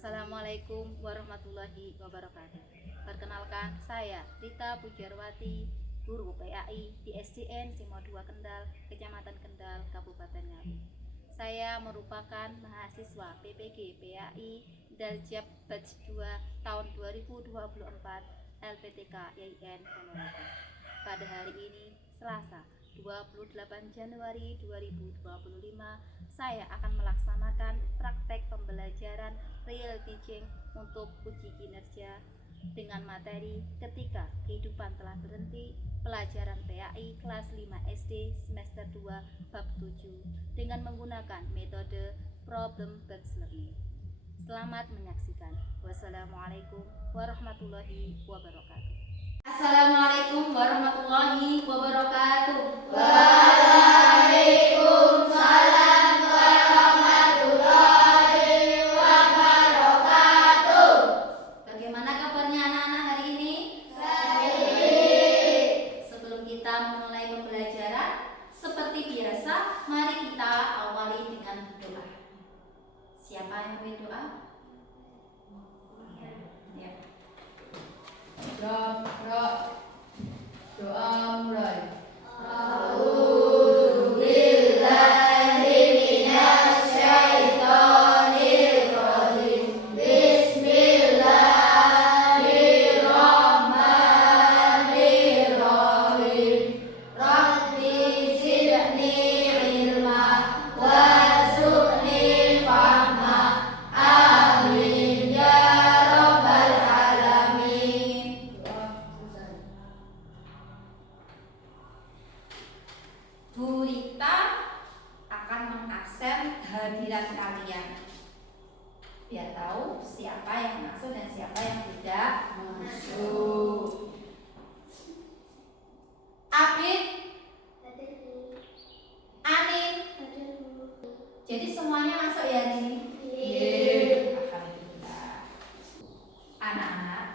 Assalamualaikum warahmatullahi wabarakatuh. Perkenalkan, saya Rita Pujarwati, guru PAI di SDN Simo 2 Kendal, Kecamatan Kendal, Kabupaten Ngawi. Saya merupakan mahasiswa PPG PAI Daljab Batch 2 tahun 2024 LPTK YIN Ponorogo. Pada hari ini, Selasa 28 Januari 2025, saya akan melaksanakan praktek pembelajaran real teaching untuk uji kinerja dengan materi ketika kehidupan telah berhenti, pelajaran PAI kelas 5 SD semester 2 bab 7 dengan menggunakan metode problem based learning. Selamat menyaksikan. Wassalamualaikum warahmatullahi wabarakatuh. Assalamualaikum warahmatullahi wabarakatuh. Waalaikumsalam warahmatullahi wabarakatuh. Bagaimana kabarnya anak-anak hari ini? Baik. Sebelum kita memulai pembelajaran, seperti biasa, mari kita awali dengan doa. Siapa yang mau doa? Ya. Doa mulai. Bu Rita akan mengabsen hadirat kalian biar tahu siapa yang masuk dan siapa yang tidak masuk. Abid, Anin, jadi semuanya masuk ya hari ini? Alhamdulillah. Anak-anak,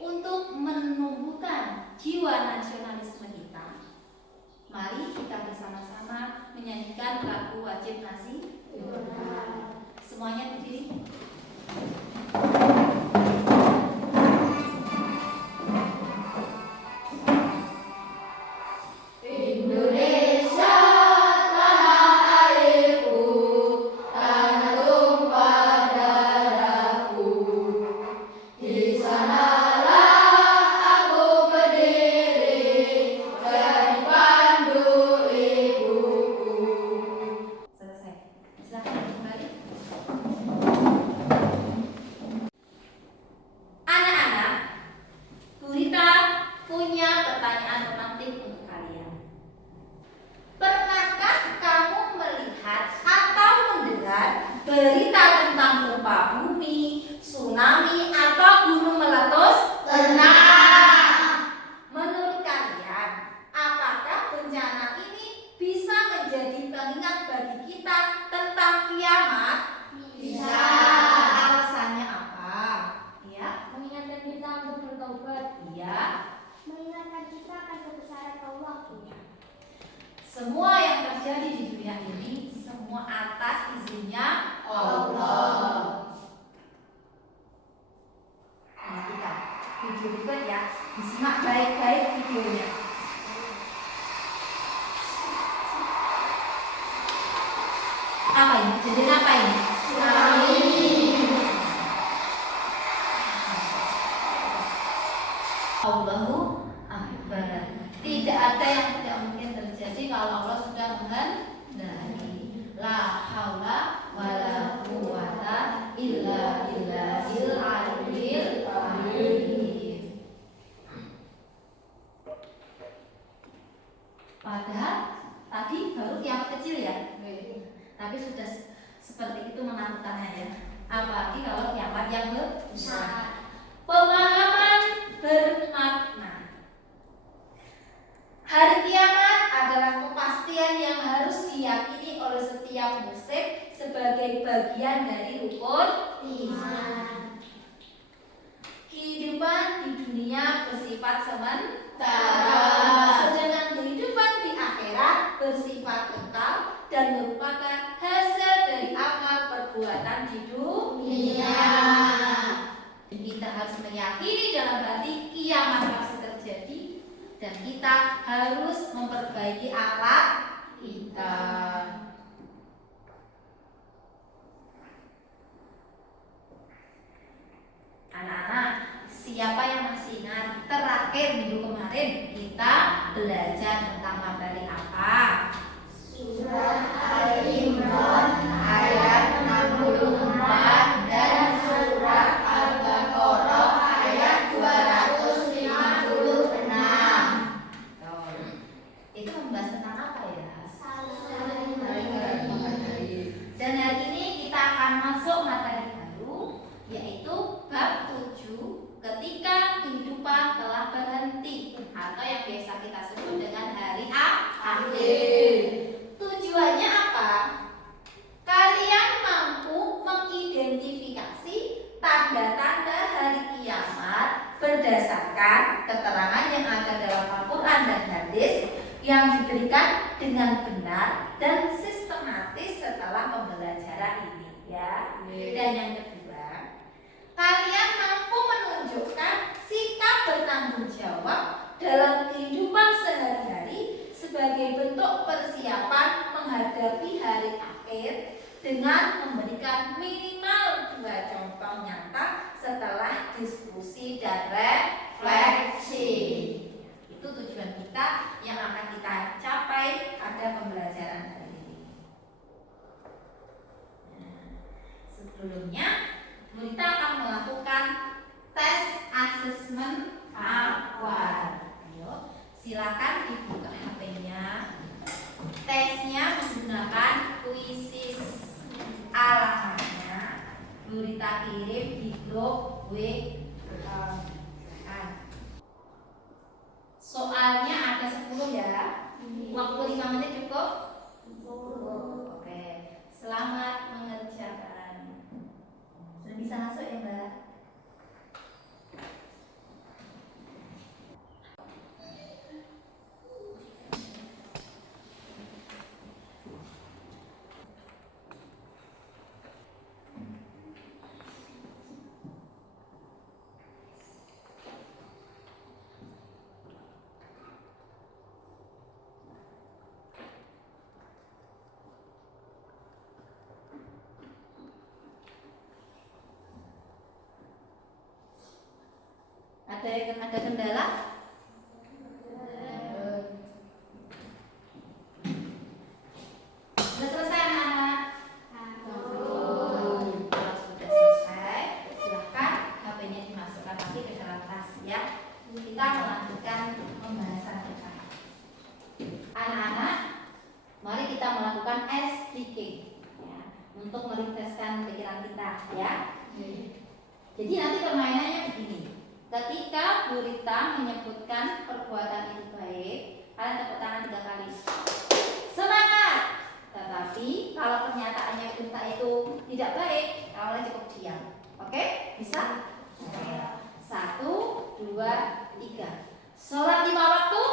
untuk menumbuhkan jiwa nasionalisme kita, mari kita bersama-sama menyanyikan lagu wajib nasional. Semuanya berdiri. Indonesia tanah airku, tanah tumpah darahku. Di sanalah aku berdiri, jadi pandu ibuku. Selesai. Silakan kembali. Anak-anak, Bu Rita punya pertanyaan romantik untuk kalian. Pernahkah kamu melihat atau mendengar berita tentang gempa bumi, tsunami, atau gunung meletus? Tenang. Menurut kalian, apakah bencana ini bisa menjadi pengingat bagi kita tentang kiamat? Bisa. Alasannya apa? Ya, Mengingatkan kita untuk bertobat. iya. Mengingatkan kita akan kebesaran Allah. Semua yang terjadi di dunia ini semua atas izinnya Allah. Perhatikan video berikut ya, disimak baik-baik videonya. Apa ini? Kejadian apa ini? Tsunami. Allahu Akbar. Tidak ada yang tidak mungkin terjadi kalau Allah sudah menghendaki. La haula wala quwata illa billahil aliyyil azim. Padahal tadi baru kiamat kecil ya, tapi sudah seperti itu menakutkannya ya. Apalagi kalau kiamat yang besar. Pemahaman bermakna. Hari kiamat adalah kepastian yang harus diyakini oleh setiap muslim sebagai bagian dari rukun iman. Kehidupan di dunia bersifat sementara, sedangkan kehidupan di akhirat bersifat kekal dan merupakan hasil dari amal perbuatan di dunia. dan kita harus memperbaiki akhlak kita. Anak-anak, siapa yang masih ingat terakhir minggu kemarin kita belajar tentang materi apa? Surah Al-Imran ayat 64 dan surah Al-Baqarah ayat 256. Itu membahas tentang apa ya? Salam. Dan hari ini kita akan masuk materi baru, yaitu bab 7, ketika kehidupan telah berhenti, atau yang biasa kita sebut dengan hari akhir. Tujuannya apa? Kalian mampu mengidentifikasi tanda-tanda hari kiamat berdasarkan keterangan yang ada dalam Al-Quran dan hadis yang diberikan dengan benar dan sistematis setelah pembelajaran ini, ya. Dan yang kedua, kalian mampu menunjukkan sikap bertanggung jawab dalam kehidupan sehari-hari sebagai bentuk persiapan menghadapi hari akhir dengan memberikan minimal 2 contoh nyata setelah diskusi dan refleksi. Itu tujuan kita yang akan kita capai pada pembelajaran hari ini. Sebelumnya, kita akan melakukan tes asesmen awal. Ayo, silakan dibuka HP-nya. Tesnya menggunakan kuisis. Alamatnya Nurita kirim di grup WA. Soalnya ada 10 ya. Waktu 5 menit cukup? Oke. Selamat mengerjakan. Sudah bisa masuk ya, Mbak? Ada kendala? Sudah selesai anak-anak? Kalau sudah selesai, silahkan HP-nya dimasukkan lagi ke dalam tas ya. Kita melanjutkan pembahasan kita. Anak-anak, mari kita melakukan speaking ya, untuk merefreshkan pikiran kita ya. Jadi nanti permainannya begini. Ketika Bu Rita menyebutkan perbuatan itu baik, kalian tepuk tangan 3 kali. Semangat! Tetapi kalau pernyataannya Bu Rita itu tidak baik, kalian cukup diam. Oke? Bisa? 1, 2, 3. Sholat 5 waktu?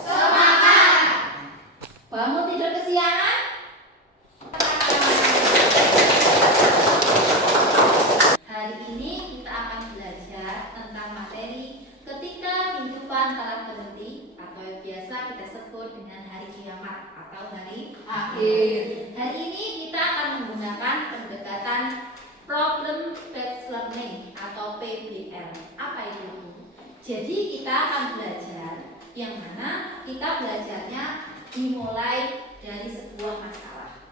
Semangat! Bangun tidur kesiangan? Hari ini kita akan belajar tentang materi ketika kehidupan telah berhenti, atau yang biasa kita sebut dengan hari kiamat atau hari akhir. Hari ini kita akan menggunakan pendekatan problem based learning atau PBL. Apa itu? Jadi kita akan belajar yang mana kita belajarnya dimulai dari sebuah masalah.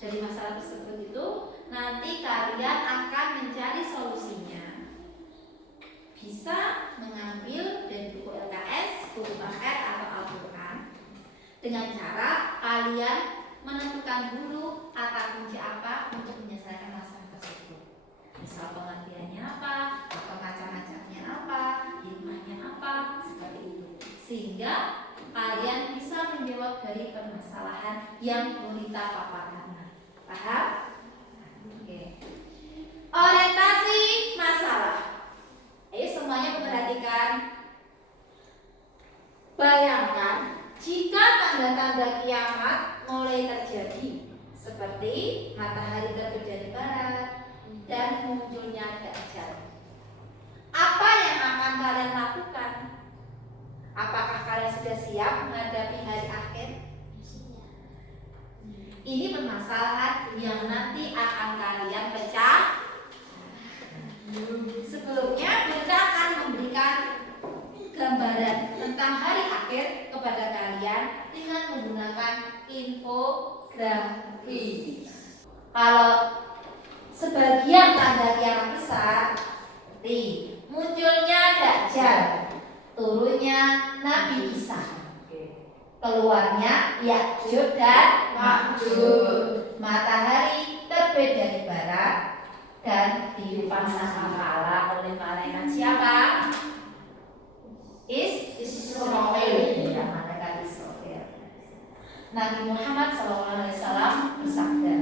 Dari masalah tersebut itu nanti kalian akan mencari solusinya. Bisa mengambil dari buku LKS, buku paket atau Al-Quran dengan cara kalian menentukan dulu kata kunci apa untuk menyelesaikan masalah tersebut. Misal pengertiannya apa, atau macam-macamnya apa, hikmahnya apa, seperti itu. Sehingga kalian bisa menjawab dari permasalahan yang Nurita paparkan. Paham? Oke. Orientasi masalah. Ayo semuanya perhatikan. Bayangkan jika tanda-tanda kiamat mulai terjadi, seperti matahari terbit dari barat dan munculnya Dajjal. Apa yang akan kalian lakukan? sudah siap menghadapi hari akhir? Ini permasalahan yang nanti akan kalian pecah. Sebelumnya kita akan memberikan gambaran tentang hari akhir kepada kalian dengan menggunakan infografis. Kalau sebagian tanda kiamat besar, seperti munculnya Dajjal, turunnya Nabi Isa, keluarnya Ya'juj dan Ma'juj, matahari terbit dari barat dan ditiupan sangkakala oleh malaikat siapa? Israfil, ya, malaikat Israfil. Nabi Muhammad SAW bersabda,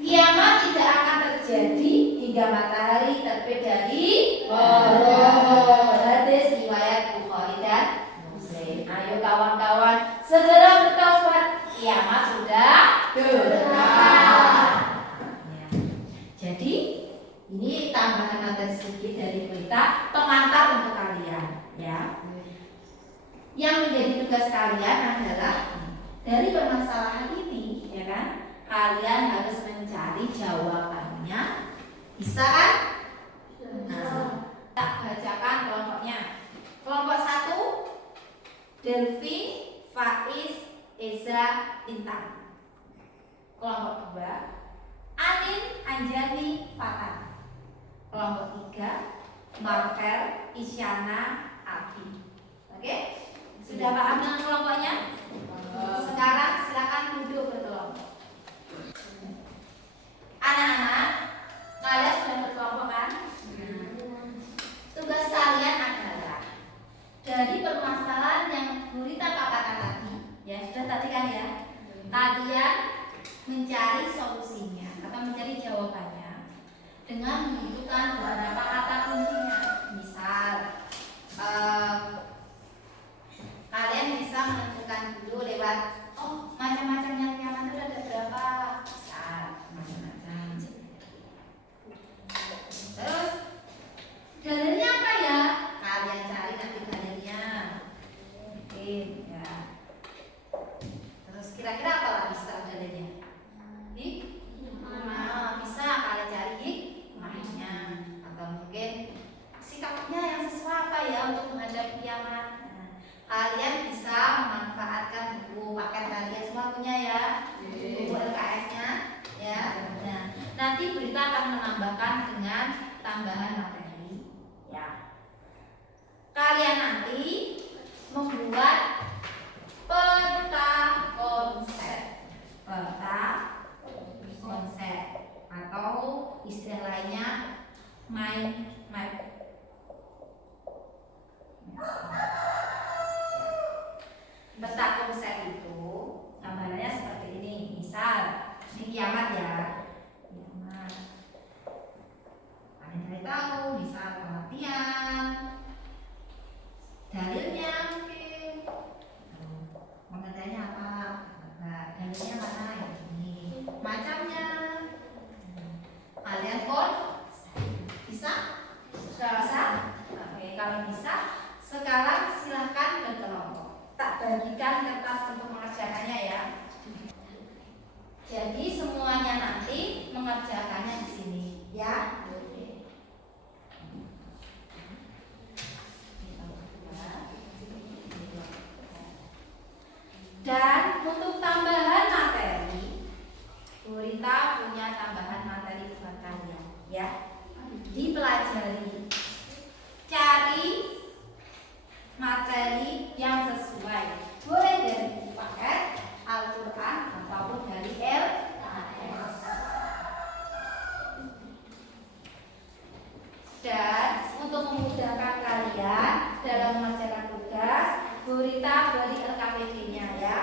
kiamat tidak akan terjadi hingga matahari terbit dari barat. Hadis riwayat Bukhari dan Muslim. Ayo kawan-kawan, segera bertaubat, kiamat sudah dekat. Ya. Jadi ini tambahan materi sedikit dari berita pengantar untuk kalian, ya. Yang menjadi tugas kalian adalah dari permasalahan ini, ya kan? Kalian harus mencari jawabannya. Bisa kan? Nah, tak bacakan kelompoknya. Kelompok 1, Delvi, Faiz, Eza, Intan. Kelompok 2, Anin, Anjani, Fatan. Kelompok 3, Marvel, Isyana, Abi. Oke? Sudah paham dengan kelompoknya? Sekarang silakan duduk berkelompok. Anak-anak, kalian sudah berkelompok kan? Tugas kalian adalah dari permasalahan yang Nurita katakan tadi, ya sudah tadi kan ya, kalian mencari solusinya atau mencari jawabannya dengan menentukan beberapa kata kuncinya. Misal, kalian bisa menentukan dulu lewat macam-macamnya kiamat itu ada berapa? Misal, macam-macam. Terus dalilnya apa ya? Kalian cari nanti dalilnya. Mungkin ya. Terus kira-kira apa lagi setelah dalilnya? Bisa kalian cari hikmahnya, atau mungkin sikapnya yang sesuai apa ya untuk menghadapi kiamat. Kalian bisa memanfaatkan buku paket kalian semua punya ya, buku LKS-nya ya. Nah, nanti berita akan menambahkan dengan tambahan materi ya. Kalian nanti membuat peta konsep atau istilah lainnya mind map. Peta konsep itu gambarannya seperti ini. Misal, ini kiamat ya. Kiamat. Kalian cari tahu, misal pengertian, dalilnya mungkin. Pengertiannya apa? Dalilnya mana? Ini. Macamnya. Kalian bisa? Bisa? Oke, kalau bisa, sekarang silahkan berkelompok. Tak bagikan kertas untuk mengerjakannya ya. Jadi semuanya nanti mengerjakannya di sini ya. Dan untuk tambahan materi, Gurita punya tambahan materi buat kalian ya. Dipelajari, cari materi yang sesuai, boleh dari buku paket, Al-Quran ataupun dari LKS. Dan untuk memudahkan kalian dalam mengerjakan tugas, Gurita beri LKPD-nya ya.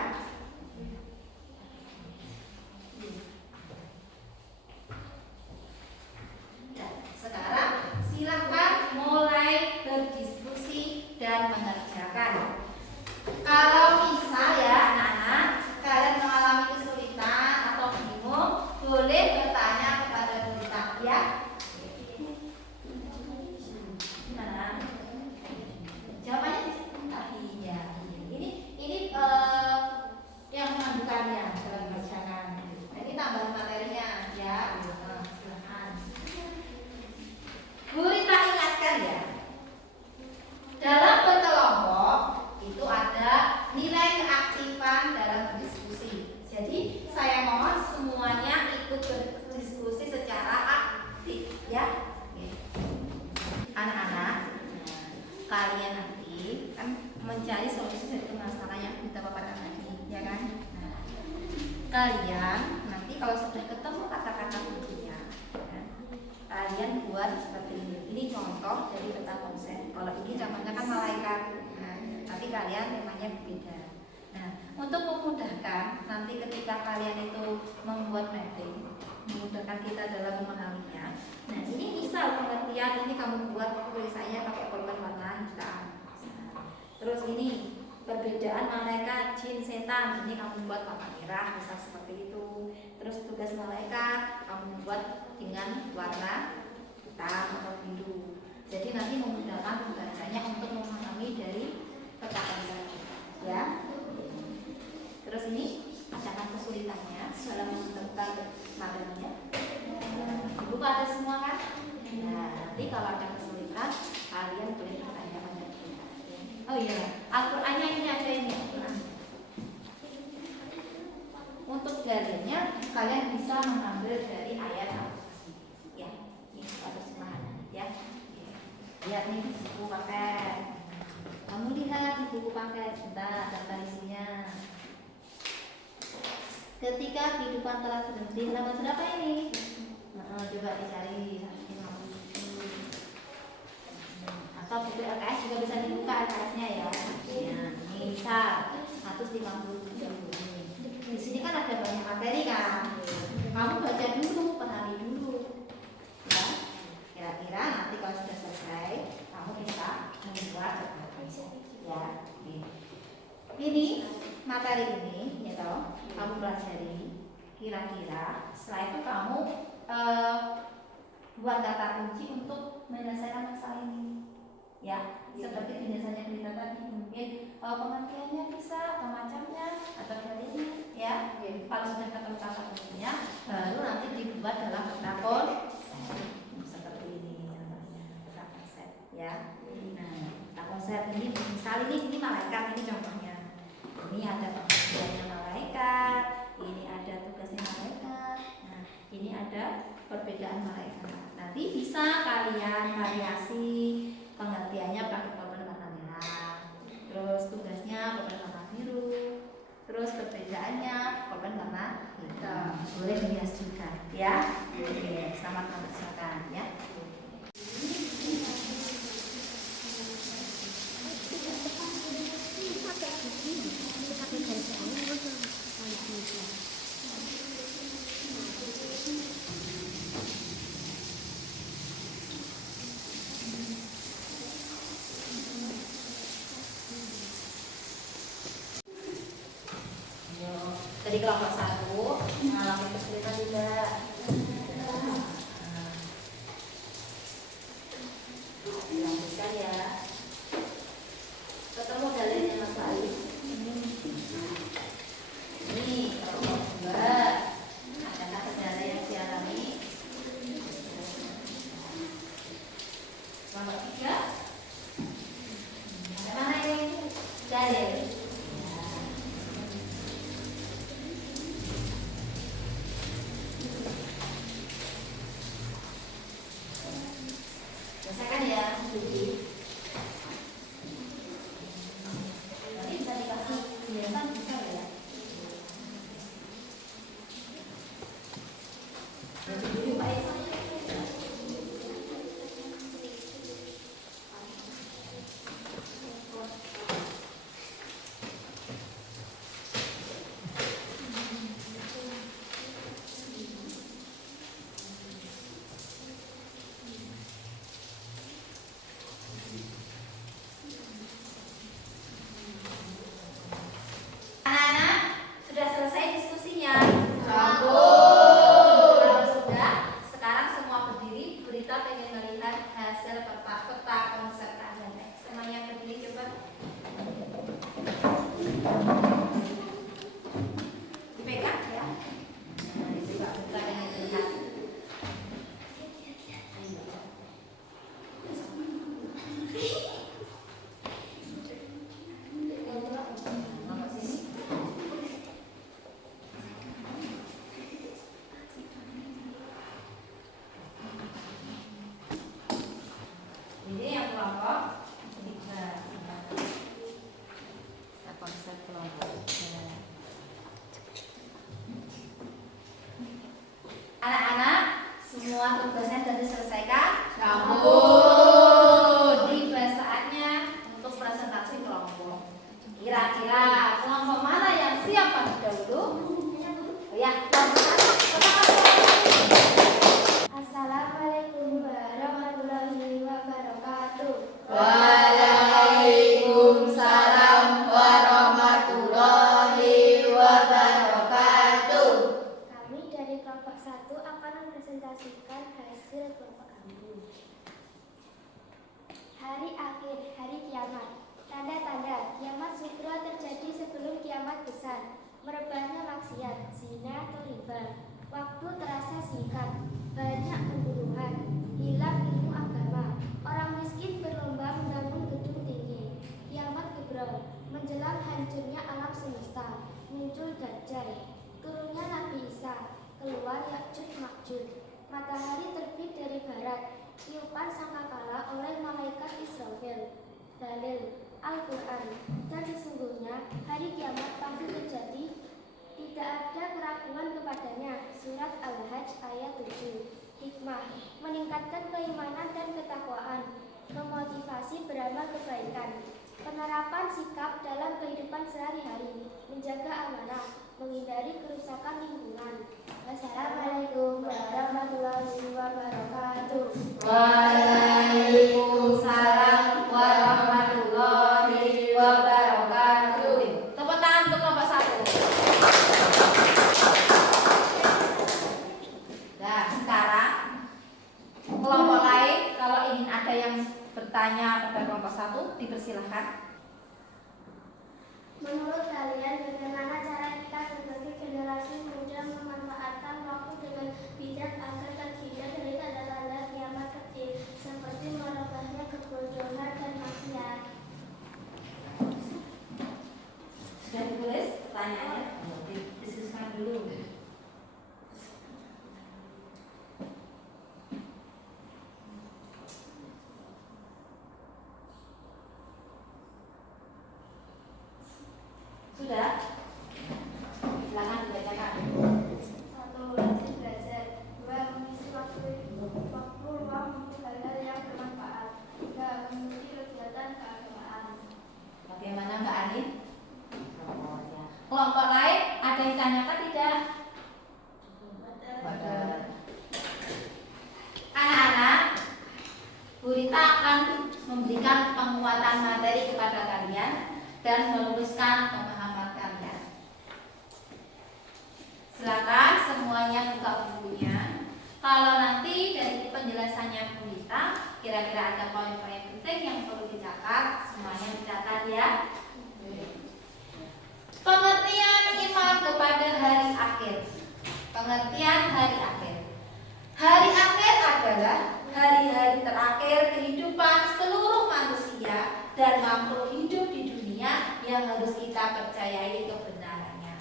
Sekarang silakan mulai berdiskusi dan mengerjakan. Kalau misal ya anak-anak, kalian mengalami kesulitan atau bingung, boleh bertanya kepada Gurita ya. Gimana? Jawabannya tadi ya. Ini mencari solusi dari permasalahan yang kita paparkan tadi, ya kan? Nah, kalian nanti kalau sudah ketemu kata-kata kuncinya, ya, kalian buat seperti ini. Ini contoh dari peta konsep. Kalau ini contohnya kan malaikat, nah, tapi kalian temanya berbeda. Nah, untuk memudahkan nanti ketika kalian itu membuat mapping, memudahkan kita dalam memahaminya. Nah, ini misal pengertian ini kamu buat tulisannya pakai polpen warna hitam. Terus ini perbedaan malaikat, jin, setan, ini kamu buat warna merah, misal seperti itu. Terus tugas malaikat kamu buat dengan warna hitam atau biru. Jadi nanti memudahkan pembacanya untuk memahami dari peta konsep, ya. Terus ini acakan kesulitannya dalam tentang materinya. Buku ada semua kan? Nah, nanti kalau ada kesulitan kalian boleh bertanya pada kita. Oh iya, Al-Qur'annya ini ada ini. Untuk dalilnya kalian bisa mengambil dari ayat Al-Qur'an. Ya, ini terjemahan ya. Lihat nih buku paket. Kamu lihat di buku paket, sebentar daftar isinya. Ketika kehidupan telah berhenti, halaman berapa ini? Coba dicari. Atau buku LKS juga bisa dibuka LKS-nya ya. Nah, ini misal 157 ini. Di sini kan ada banyak materi kan. Kamu baca dulu, pahami dulu. Ya. Kira-kira nanti kalau sudah selesai, kamu bisa membuat ya. Ini materi ini, ya toh, kamu pelajari. Kira-kira setelah itu kamu buat kata kunci untuk menyelesaikan masalah ini, ya. Seperti biasanya kita tadi mungkin pengertiannya bisa atau macamnya atau dalilnya, ya. Kalau sudah ketemu kata kuncinya, baru nanti dibuat dalam peta konsep seperti ini contohnya, peta konsep, ya. Nah, peta konsep ini misal ini malaikat, ini contohnya. Ini ada pengertiannya malaikat, ini ada tugasnya malaikat, nah ini ada perbedaan malaikat. Nanti bisa kalian variasi pengertiannya pakai polpen warna merah, terus tugasnya polpen warna biru, terus perbedaannya polpen warna hitam. Boleh dihias juga, ya. Oke, selamat mengerjakan, ya. Jadi kelompok 1 mengalami kesulitan juga. Dilanjutkan ya. Ketemu dalilnya Mas Ali. Ini kelompok 2. Adakah kendala yang dialami? Kelompok 3. Ada mana ini? Dalil. Selesaikan ya, nanti bisa dikasih penjelasan bisa ya. Dulu Pak Esa. Kira-kira kelompok mana yang siap paling dahulu? Oh ya, kelompok satu. Assalamualaikum warahmatullahi wabarakatuh. Waalaikumsalam warahmatullahi wabarakatuh. Kami dari kelompok 1 akan mempresentasikan hasil kelompok kami. Hari akhir, hari kiamat. Tanda-tanda kiamat sugro terjadi sebelum kiamat besar. Merebahnya maksiat, zina atau riba. Waktu terasa singkat, banyak pembunuhan, hilang ilmu agama. Orang miskin berlomba membangun gedung tinggi. Kiamat kubro, menjelang hancurnya alam semesta. Muncul Dajjal, turunnya Nabi Isa, keluar Ya'juj Ma'juj. Matahari terbit dari barat, tiupan sangkakala oleh malaikat Israfil. Dalil Al-Quran, dan sesungguhnya hari kiamat pasti terjadi, tidak ada keraguan kepadanya. Surat Al-Hajj ayat 7. Hikmah, meningkatkan keimanan dan ketakwaan, memotivasi beramal kebaikan, penerapan sikap dalam kehidupan sehari-hari, menjaga amanah, menghindari kerusakan lingkungan. Wassalamualaikum warahmatullahi wabarakatuh. Waalaikumsalam warahmatullahi wabarakatuh. Tepuk tangan untuk kelompok 1. Nah, sekarang kelompok lain, kalau ingin ada yang bertanya pada kelompok 1, dipersilahkan. Menurut kalian, bagaimana cara kita sebagai generasi muda memanfaatkan waktu dengan bijak agar terhindar dari tanda-tanda kiamat kecil seperti merebahnya kebodohan dan maksiat? Sudah ditulis pertanyaannya? Diskusikan dulu. Sudah? Silakan dibacakan. 1. Rajin belajar. 2. Mengisi waktu luang untuk hal-hal yang bermanfaat. 3. Mengikuti kegiatan keagamaan. Bagaimana Mbak Anin? Kelompok lain ada yang tanyakan tidak? Anak-anak, Bu Rita akan memberikan penguatan materi kepada kalian dan meluluskan pemahaman kalian. Silakan semuanya buka bukunya. Kalau nanti dari penjelasannya Bu Rita, kira-kira ada poin-poin penting yang perlu dicatat, semuanya dicatat ya. Pengertian iman kepada hari akhir. Pengertian hari akhir. Hari akhir adalah hari-hari terakhir kehidupan seluruh manusia dan makhluk hidup di dunia yang harus kita percayai kebenarannya.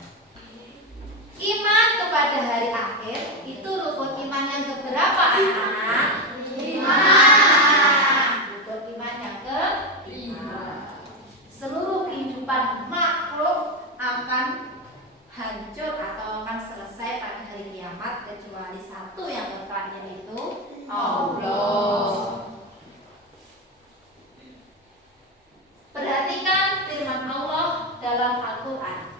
Iman kepada hari akhir itu rukun iman yang keberapa, anak-anak? 5. Rukun iman yang ke-5. Seluruh kehidupan makhluk akan hancur atau akan selesai pada hari kiamat kecuali satu yang kekal, yaitu Allah. Perhatikan firman Allah dalam Al-Quran.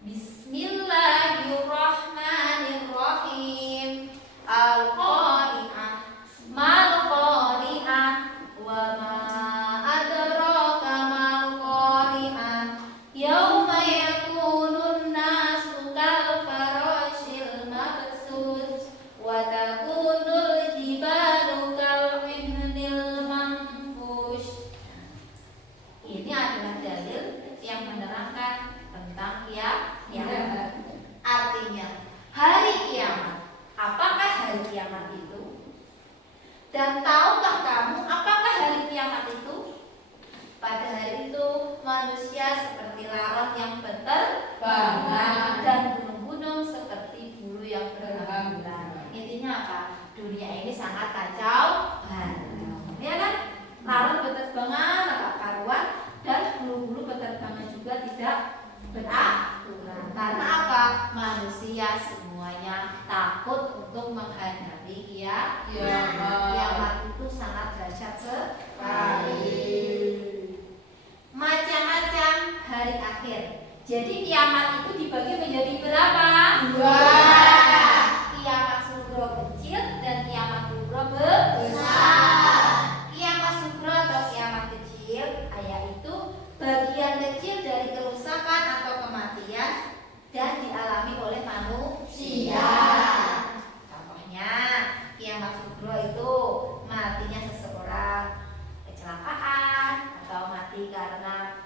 Bismillahirrahmanirrahim. Al-Qari'ah, Mal-Qari'ah, wa ma adraka mal-Qari'ah. Yauma yakunun nasu kal-farashil mabthus, wa takunul jibalu kal-'ihnil manfush. Ini adalah dalil yang menerangkan tentang kiamat. Artinya, hari kiamat. Apakah hari kiamat itu? Dan tahukah kamu apakah hari kiamat itu? Pada hari itu manusia seperti lalat yang berterbangan dan gunung-gunung seperti bulu yang berhamburan. Intinya apa? Dunia ini sangat kacau balau. Ya kan? Lalat berterbangan agak karuan dan bulu-bulu berterbangan juga tidak beraturan. Karena apa? Manusia semuanya takut untuk menghadapi kiamat itu sangat dahsyat sekali. Macam Jadi kiamat itu dibagi menjadi berapa? 2. Kiamat sugro kecil dan kiamat kubro besar. Kiamat sugro atau kiamat kecil yaitu bagian kecil dari kerusakan atau kematian dan dialami oleh manusia. Contohnya kiamat sugro itu matinya seseorang kecelakaan atau mati karena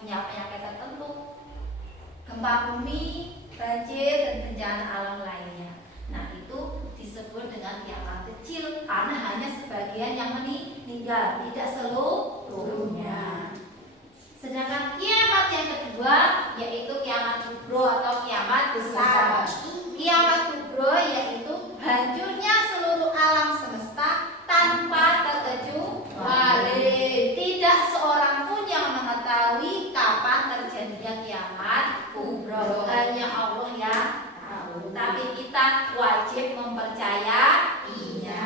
punya penyakit tertentu, gempa bumi, banjir dan bencana alam lainnya. Nah, itu disebut dengan kiamat kecil karena hanya sebagian yang meninggal, tidak seluruhnya. Sedangkan kiamat yang kedua yaitu kiamat kubro atau kiamat besar. Kiamat kubro yaitu hancurnya seluruh alam semesta tanpa terkecuali. Tidak seorang pun yang mengetahui kapan terjadinya kiamat kubro. Hanya Allah yang tahu. Tapi kita wajib mempercayainya.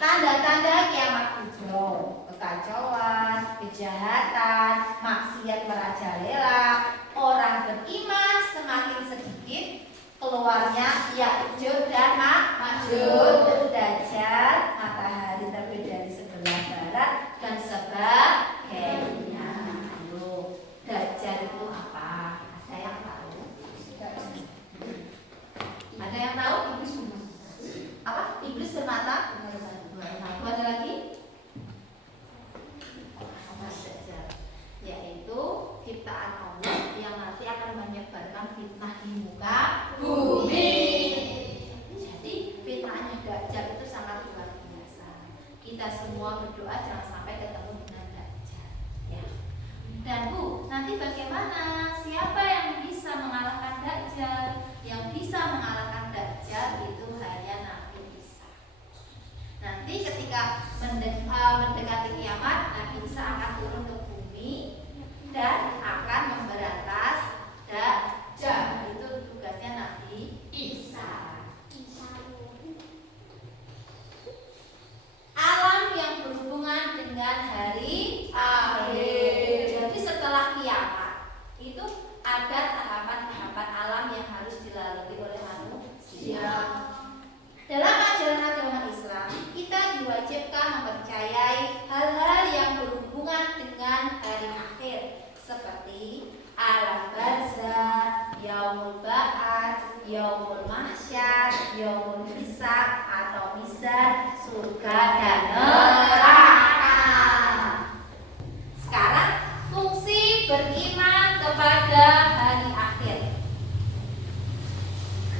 Tanda-tanda kiamat kubro: kekacauan, kejahatan, maksiat merajalela, orang beriman semakin sedikit, keluarnya Ya'juj dan Ma'juj, Dajjal, matahari terbit dari sebelah barat dan sebagainya. Ayo, Dajjal itu apa? Ada yang tahu? Ada yang tahu? Apa? Iblis bermata? Ada lagi? Dajjal, yaitu ciptaan Allah yang nanti akan menyebarkan fitnah di muka bumi. Jadi fitnahnya Dajjal itu sangat luar biasa. Kita semua berdoa jangan sampai ketemu dengan Dajjal. Ya. Dan Bu, nanti bagaimana? Siapa yang bisa mengalahkan Dajjal? Yang bisa mengalahkan Dajjal itu hanya Nabi Isa. Nanti ketika mendekati kiamat, Nabi Isa akan turun ke bumi dan akan memberantas Dajjal. Itu tugasnya Nabi Isa. Alam yang berhubungan dengan hari akhir. Jadi setelah kiamat itu ada tahapan-tahapan alam yang harus dilalui oleh manusia. Dalam ajaran agama Islam, kita diwajibkan mempercayai hal-hal yang berhubungan dengan hari akhir, seperti alam barzah, yaumul ba'ats, yaumul mahsyar, yaumul hisab atau mizan, surga dan neraka. Sekarang fungsi beriman kepada hari akhir.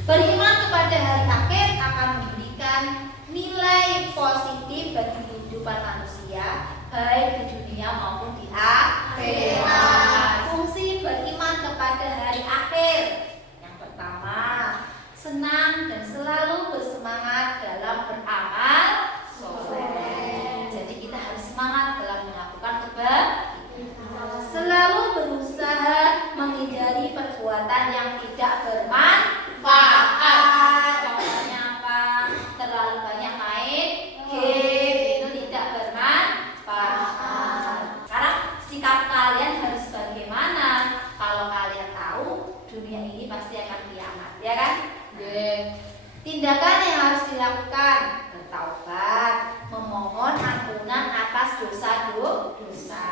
Beriman kepada hari akhir akan memberikan nilai positif bagi kehidupan manusia, baik di dunia maupun di akhirat. Fungsi beriman kepada hari akhir: yang pertama, senang dan selalu bersemangat dalam beramal soleh. Jadi kita harus semangat dalam melakukan kebaikan. Selalu berusaha menghindari perbuatan yang tidak bermanfaat. Contohnya apa? Terlalu banyak main game, itu tidak bermanfaat. Sekarang sikap kalian harus bagaimana? Kalau kalian tahu dunia ini pasti akan kiamat, ya kan? Tindakan yang harus dilakukan: bertaubat, memohon ampunan atas dosa-dosa,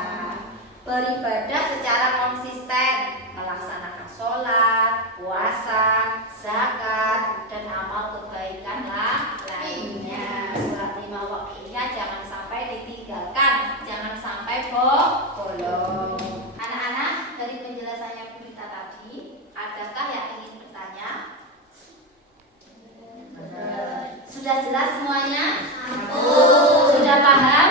beribadah secara konsisten, melaksanakan sholat, puasa, zakat, dan amal kebaikan lainnya. Sholat 5 waktunya jangan sampai ditinggalkan, jangan sampai bolong. Anak-anak, dari penjelasannya Bu Rita tadi, adakah yang ingin bertanya? Sudah jelas semuanya? Sudah paham?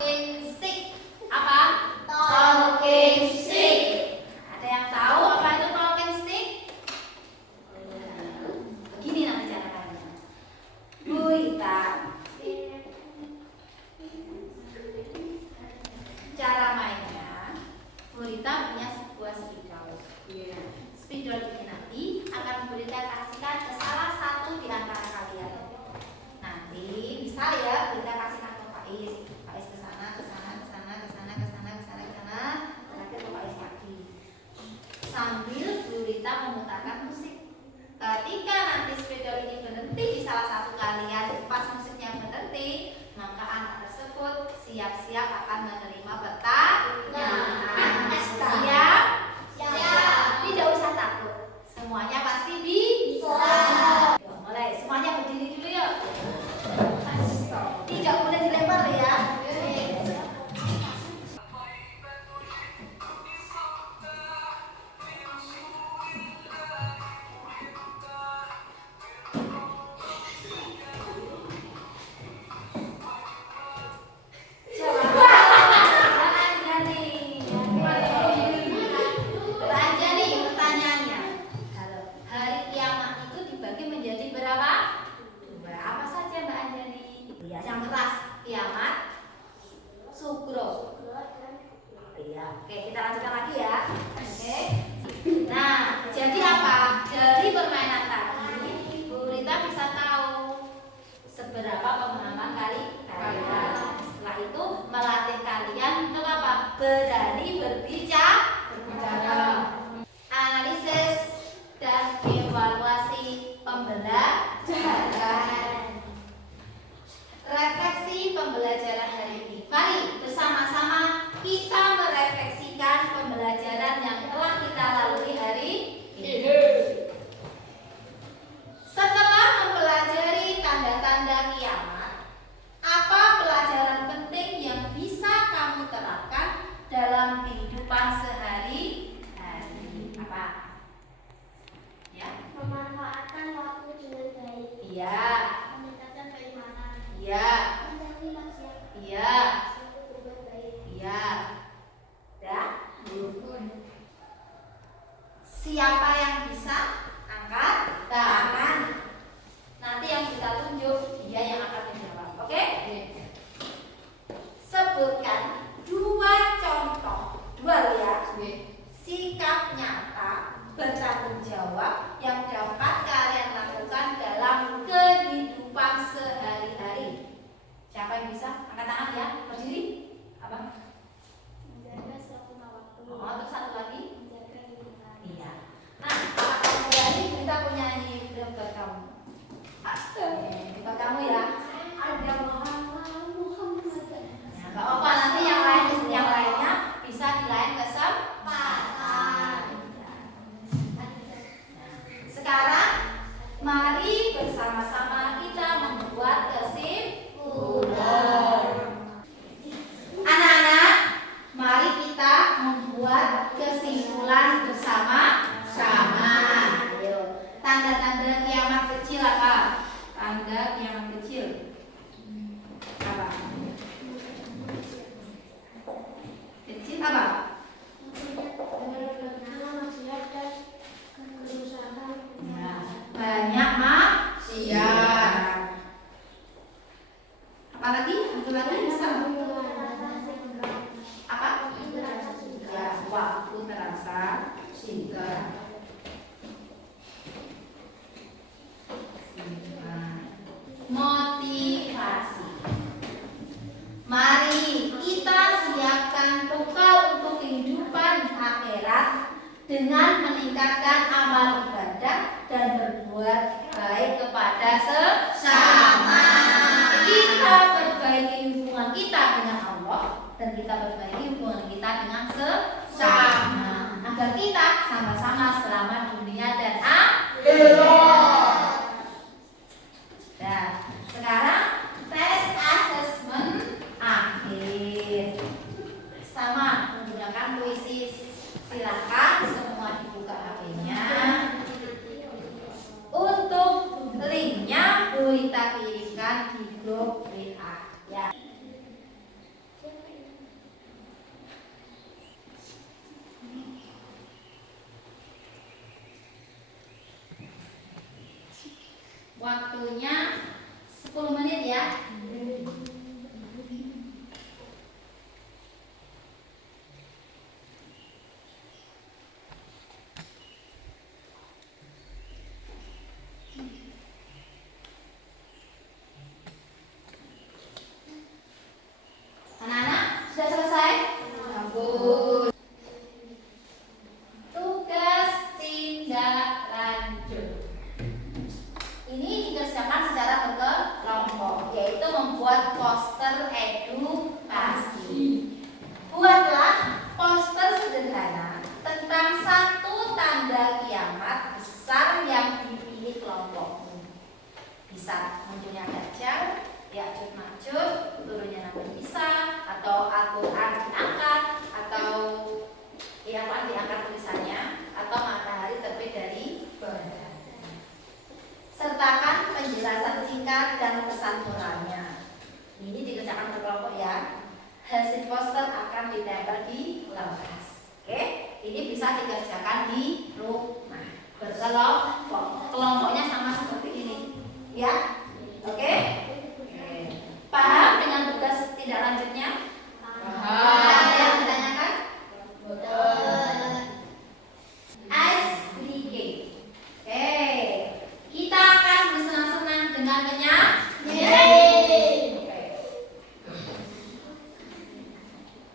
Talking stick apa? Talking stick. Ada yang tahu apa itu talking stick? Begini nanti cara mainnya. Bu Rita, cara mainnya, Bu Rita punya sebuah spidol. Spidol ini nanti akan Bu Rita kasihkan ke salah satu di antara kalian. Nanti misal ya Bu Rita kasihkan ke Faiz. Faiz ke sana, ke sana, ke sana, ke sana, ke sana, ke sana, ke sana. siap-siap akan menerima pertanyaan. Siap. Siap? Tidak usah takut. Semuanya pasti bisa. Yuk, mulai. Semuanya berdiri dulu yuk. Tidak boleh dilempar ya. Pertanyaannya, hari kiamat itu dibagi menjadi berapa? Dua. Apa saja Mbak Anjani? Ya, yang keras kiamat, sugro. Iya, oke kita lanjutkan lagi ya. Oke. Nah, jadi apa? Dari permainan tadi, Bu Rita bisa tahu seberapa pemahaman kalian. Setelah itu melatih kalian untuk apa? Berani berbicara. Analisis dan evaluasi pembelajaran. Refleksi pembelajaran hari ini. Mari bersama-sama kita merefleksikan pembelajaran yang telah kita lalui hari ini. Setelah mempelajari tanda-tanda kiamat, apa pelajaran penting yang bisa kamu terapkan dalam kehidupan sehari-hari? Apa? Ya. Memanfaatkan waktu dengan baik. Iya. Meningkatkan keimanan. Iya. Menjauhi maksiat. Iya. Berbuat baik. Iya. Ya. Siapa yang bisa angkat tangan? Nanti yang kita tunjuk dia yang akan menjawab. Oke? Sebutkan dua contoh, dua loh ya. Sikap nyata bertanggung jawab yang dapat kalian lakukan dalam kehidupan sehari-hari. Siapa yang bisa angkat tangan ya? Berdiri. Apa? Menjaga suasana waktu. Oh, terus satu lagi. Menjaga lingkungan. Iya. Nah, kalau kamu berani, kita punya ini buat kamu. Buat kamu ya. Ada Muhammad. Ya, nggak apa-apa, nanti yang lainnya bisa di lain kesempatan. Sekarang mari bersama-sama kita membuat kesimpulan. Anak-anak, mari kita membuat kesimpulan bersama-sama. Ayo. Tanda-tanda kiamat kecil apa? Tanda kiamat kecil. Apa? Kecil apa? Ya, banyak maksiat. Apa lagi? Satu lagi bisa? Apa? Ya, waktu terasa singkat. Motivasi. Mari kita siapkan bekal untuk kehidupan akhirat dengan meningkatkan amal ibadah dan berbuat baik kepada sesama. Kita perbaiki hubungan kita dengan Allah dan kita perbaiki hubungan kita dengan sesama agar kita sama-sama selamat dunia dan akhirat. Nah, sekarang tes asesmen akhir sama menggunakan puisi. Silakan semua dibuka HP-nya. Untuk linknya Bu Rita kirimkan di grup WA ya. Waktunya 10 menit ya. Anak-anak sudah selesai? Bagus. Tugas tindak lanjut. Ini dikerjakan secara berkelompok, yaitu ditempel di kertas. Oke, ini bisa dikerjakan di rumah berkelompok. Kelompoknya sama seperti ini, ya. Oke. Paham dengan tugas tindak lanjutnya? Ada yang ditanyakan? Ice breaking. Oke, kita akan bersenang-senang dengan kenyang.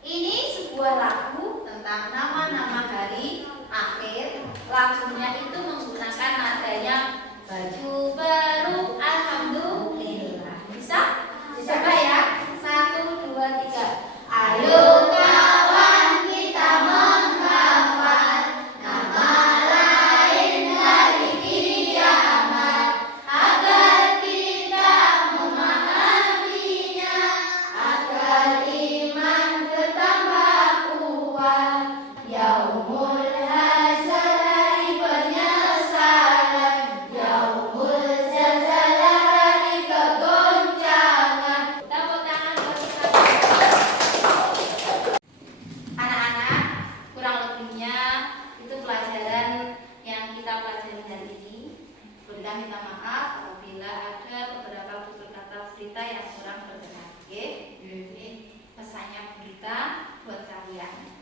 Ini sebuah lagu tentang nama-nama hari akhir. Lagunya itu menggunakan nadanya baju baru alhamdulillah. Bisa? Coba ya. 1, 2, 3. Ayo kawan kita menghafal nama lain hari kiamat agar kita memahaminya, agar iman bertambah kuat. Yaumul hasyar hari penyesalan, yaumul zalzalah hari kegoncangan. Tepuk tangan bagi anak-anak. Kurang lebihnya itu pelajaran yang kita pelajari hari ini. Kita minta maaf apabila ada beberapa tutur kata berita yang kurang berkenan. Oke? Ini pesannya berita buat kalian.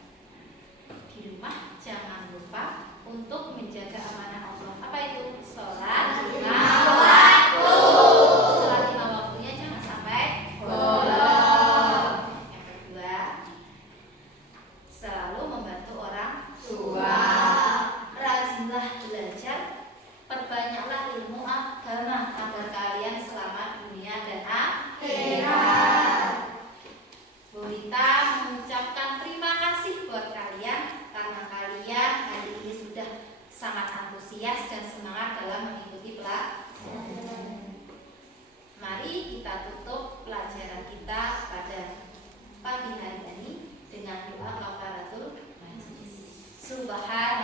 Di rumah jangan lupa untuk menjaga amanah Allah. Apa itu? Sholat 5 waktu. Sholat 5 waktunya jangan sampai bolong. Yang kedua, selalu membantu orang tua. Rajinlah belajar, perbanyaklah ilmu agama agar kalian selamat dunia dan akhirat. Bu Rita mengucapkan terima kasih buat kalian karena kalian hari ini sudah sangat antusias dan semangat dalam mengikuti pelajaran. Mari kita tutup pelajaran kita pada pagi hari ini dengan doa kafaratul majlis. Subhan